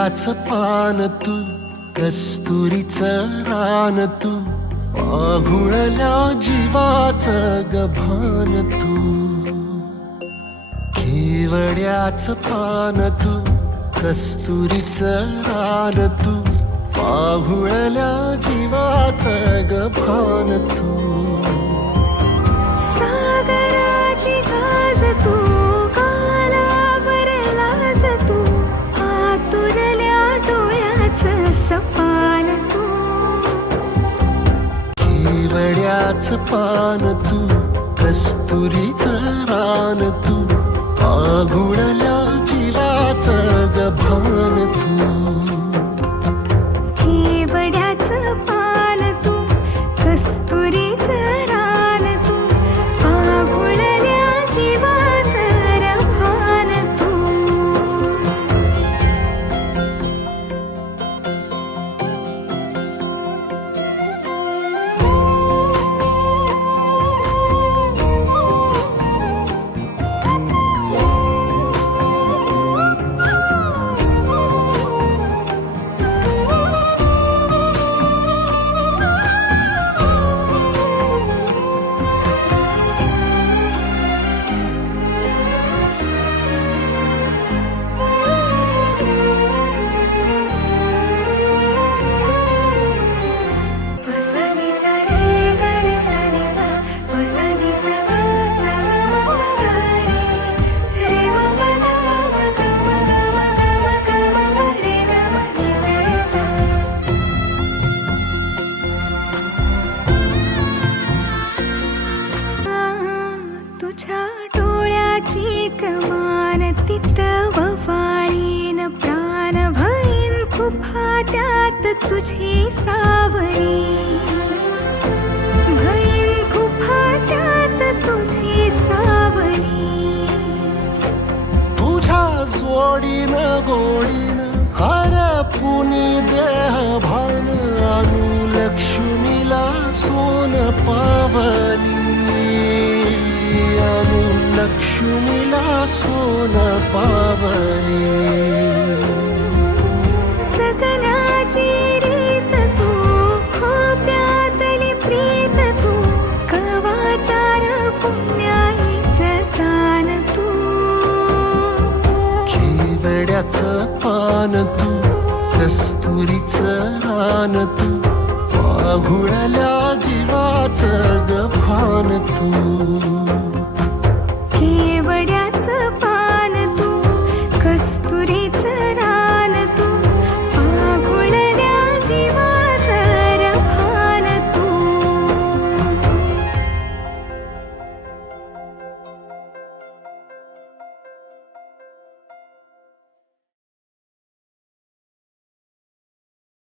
केवड्याच पान तू, कस्तुरीचं रान तू, आघुळल्या जीवाचं गभान तू. केवड्याच पान तू, कस्तुरीचं रान तू, आघुळल्या जीवाचं गभान तू. सागराची गाज तू, कालावरलास तू, आतुरल्या डोळ्याचं सपान तू. केवड्याच पान तू, कस्तुरीचं रान तू, आघुळल्या जीवाचं गभान तू. केवड्याचं पान तू, कस्तुरीचं रान तू, आघुळल्या जीवाचं रभान तू. तुझ्या डोळ्याची कमान तिथं ववाळीन प्राण भईन फुफाट्यात तुझी सावरी. भईन फुफाट्यात तुझी सावरी. तुझ्या जोडीनं गोडीनं हरपुनी देह भान आणू लक्ष्मीला सोन पावली. आणू लक्ष्मीला सोन पावली. सगनाची रीत तू, खोप्यातली प्रीत तू, कवाचार पुण्याईचं दान तू. केवड्याचं पान तू, कस्तुरीचं रान तू, आघुळल्या जीवाचं गभान तू.